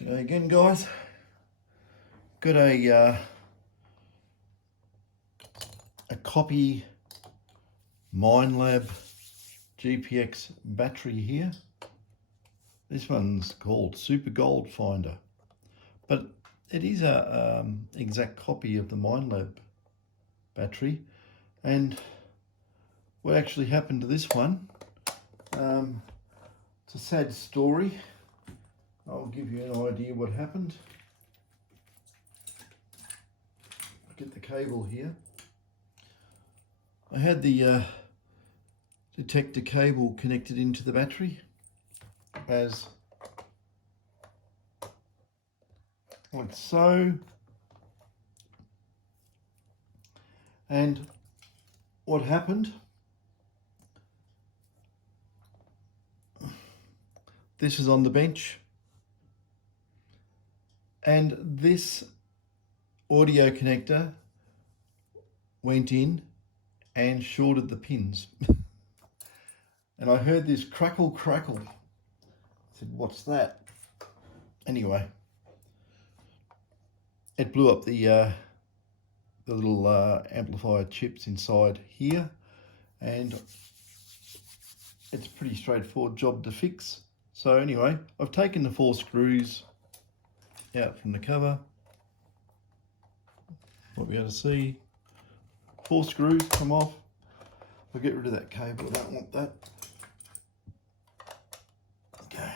G'day again, guys. Got a copy Minelab GPX battery here. This one's called Super Gold Finder, but it is a exact copy of the Minelab battery. And what actually happened to this one? It's a sad story. I'll give you an idea what happened. Get the cable here. I had the detector cable connected into the battery as like so, and what happened, this is on the bench, and this audio connector went in and shorted the pins. And I heard this crackle. I said, what's that? Anyway, it blew up the little amplifier chips inside here, and it's a pretty straightforward job to fix. So anyway, I've taken the 4 screws out from the cover. Might be able to see 4 screws come off. I'll get rid of that cable, I don't want that. Okay.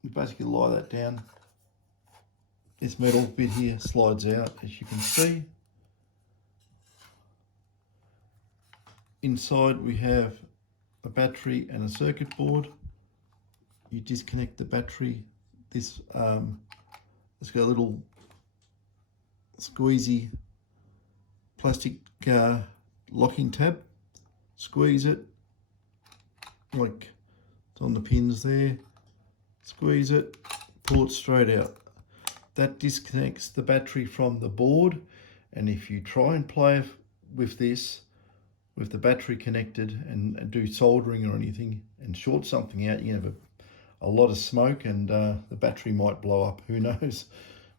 You basically lie that down. This metal bit here slides out, as you can see. Inside we have a battery and a circuit board. You disconnect the battery. This it's got a little squeezy plastic locking tab. Squeeze it, like it's on the pins there. Squeeze it, pull it straight out. That disconnects the battery from the board, and if you try and play with this, with the battery connected and do soldering or anything and short something out, you have a lot of smoke, and the battery might blow up, who knows.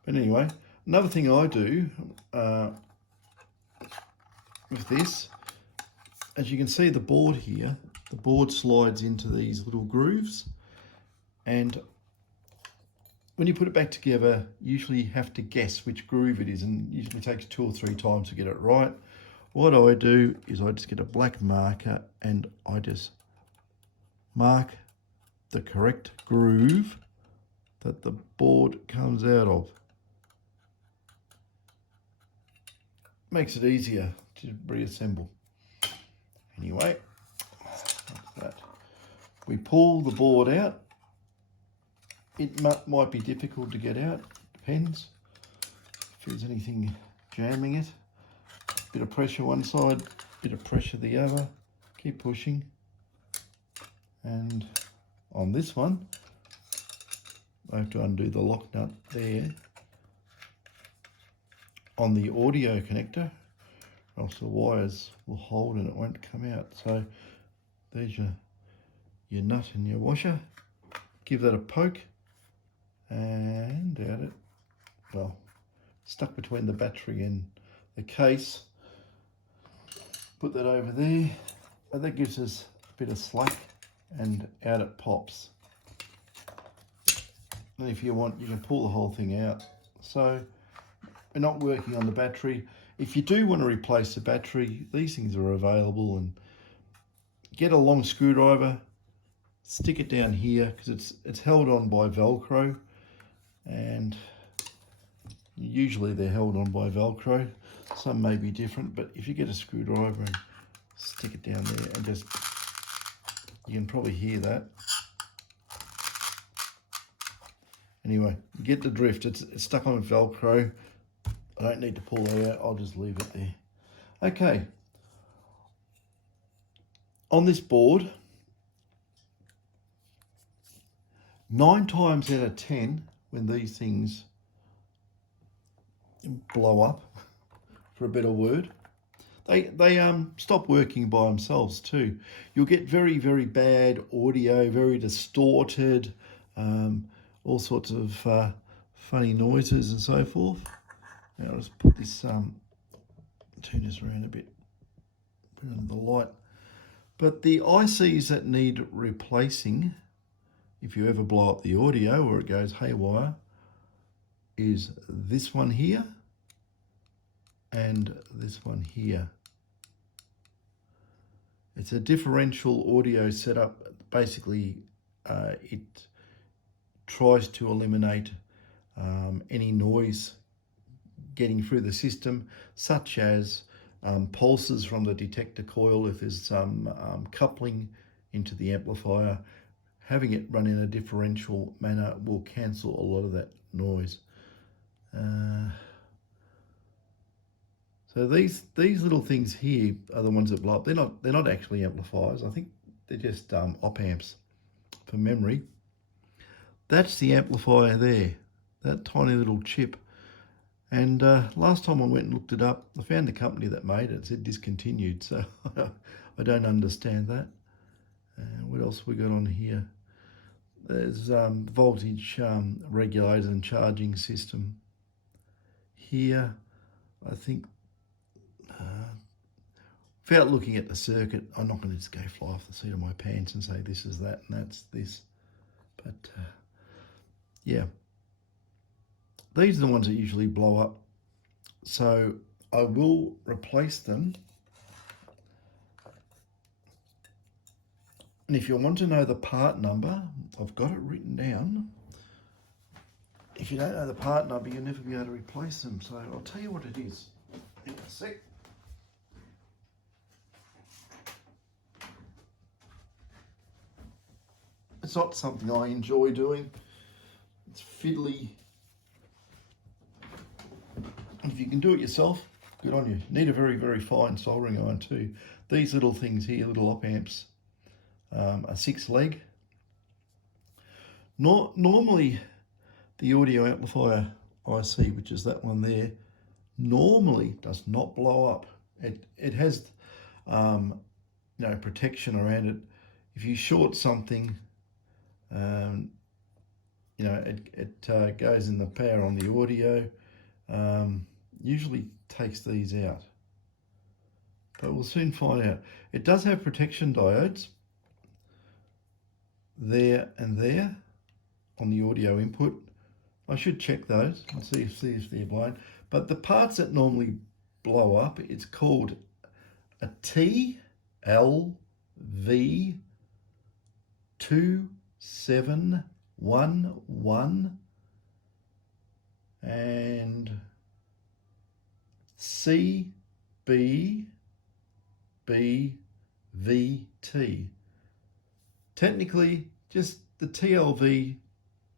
But anyway, another thing I do with this, as you can see the board here, the board slides into these little grooves, and when you put it back together, you usually have to guess which groove it is, and usually takes 2 or 3 times to get it right. What I do is I just get a black marker and I just mark the correct groove that the board comes out of. Makes it easier to reassemble. Anyway, like that. We pull the board out. It might be difficult to get out, depends if there's anything jamming it. Bit of pressure one side, bit of pressure the other. Keep pushing. And on this one, I have to undo the lock nut there on the audio connector, or else the wires will hold and it won't come out. So there's your nut and your washer. Give that a poke, and out it, well, stuck between the battery and the case. Put that over there, and that gives us a bit of slack, and out it pops. And if you want, you can pull the whole thing out. So we're not working on the battery. If you do want to replace the battery, these things are available, and get a long screwdriver, stick it down here, because it's held on by Velcro, and usually they're held on by Velcro. Some may be different, but if you get a screwdriver and stick it down there, and just, you can probably hear that. Anyway, you get the drift. It's stuck on Velcro. I don't need to pull that out, I'll just leave it there. Okay, on this board, 9 times out of 10, when these things blow up, for a better word, they stop working by themselves too. You'll get very, very bad audio, very distorted, all sorts of funny noises and so forth. Now I'll just put this, turn this around a bit, put it under the light. But the ICs that need replacing, if you ever blow up the audio or it goes haywire, is this one here and this one here. It's a differential audio setup. Basically, it tries to eliminate any noise getting through the system, such as pulses from the detector coil. If there's some coupling into the amplifier, having it run in a differential manner will cancel a lot of that noise. So these little things here are the ones that blow up. They're not actually amplifiers. I think they're just op amps for memory. That's the amplifier there, that tiny little chip. And last time I went and looked it up, I found the company that made it. It said discontinued, so I don't understand that. What else we got on here? There's voltage regulator and charging system. Here, I think, without looking at the circuit, I'm not going to just go fly off the seat of my pants and say this is that and that's this. But yeah, these are the ones that usually blow up. So I will replace them. And if you want to know the part number, I've got it written down. If you don't know the part number, you'll never be able to replace them. So I'll tell you what it is in a sec. It's not something I enjoy doing. It's fiddly. And if you can do it yourself, good on you. You need a very, very fine soldering iron too. These little things here, little op amps, a 6-leg. Normally, the audio amplifier IC, which is that one there, normally does not blow up. It has, protection around it. If you short something, it goes in the power on the audio. Usually takes these out, but we'll soon find out. It does have protection diodes there and there on the audio input. I should check those and see if they're blown. But the parts that normally blow up, it's called a TLV2711 and CBVT. Technically, just the TLV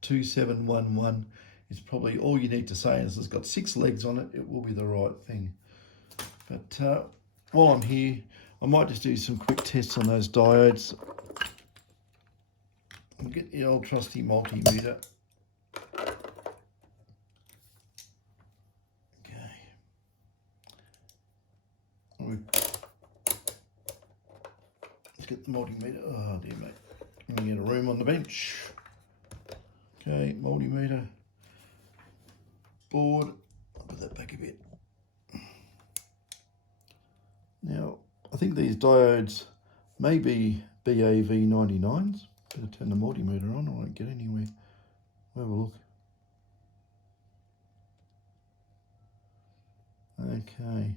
2711 is probably all you need to say. As it's got 6 legs on it, it will be the right thing. But while I'm here, I might just do some quick tests on those diodes. I'll get the old trusty multimeter. Let's get the multimeter. Oh dear mate, let me get a room on the bench. Okay, multimeter board. I'll put that back a bit. Now, I think these diodes may be BAV99s. Better turn the multimeter on, I won't get anywhere. Have a look. Okay.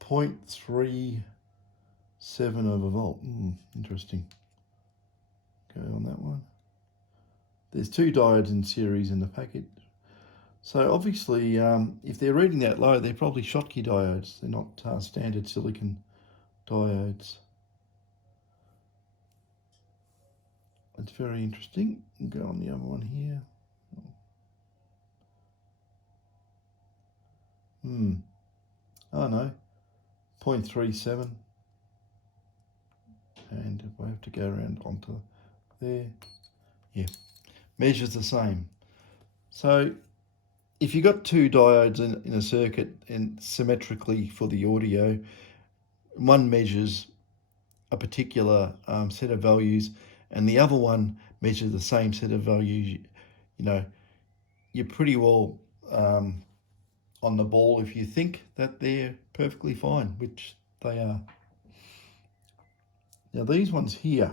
0.37 of a volt. Interesting. Go on that one. There's 2 diodes in series in the packet. So obviously, if they're reading that low, they're probably Schottky diodes. They're not standard silicon diodes. It's very interesting. We'll go on the other one here. Oh no, 0.37. And if I have to go around onto there, yeah, measures the same. So if you've got two diodes in a circuit and symmetrically for the audio, one measures a particular set of values and the other one measures the same set of values, you know, you're pretty well on the ball if you think that they're perfectly fine, which they are. Now these ones here,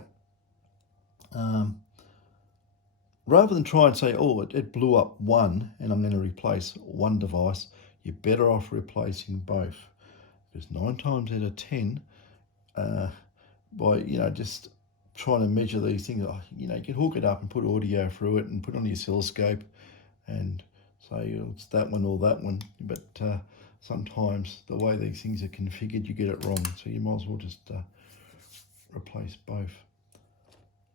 rather than try and say, oh, it blew up one and I'm going to replace one device, you're better off replacing both. Because 9 times out of 10, by, just trying to measure these things, you can hook it up and put audio through it and put it on your oscilloscope and say it's that one or that one. But sometimes the way these things are configured, you get it wrong. So you might as well just replace both.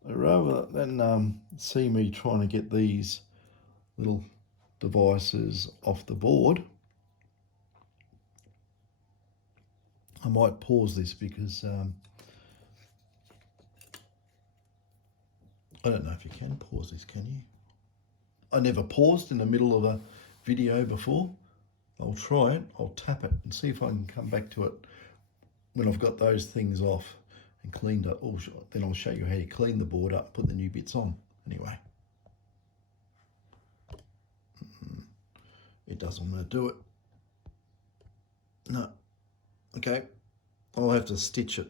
Rather than see me trying to get these little devices off the board, I might pause this because I don't know if you can pause this, can you? I never paused in the middle of a video before. I'll try it, I'll tap it and see if I can come back to it when I've got those things off and cleaned up. Oh, then I'll show you how you clean the board up, put the new bits on. Anyway, it doesn't want to do it. No. Okay, I'll have to stitch it.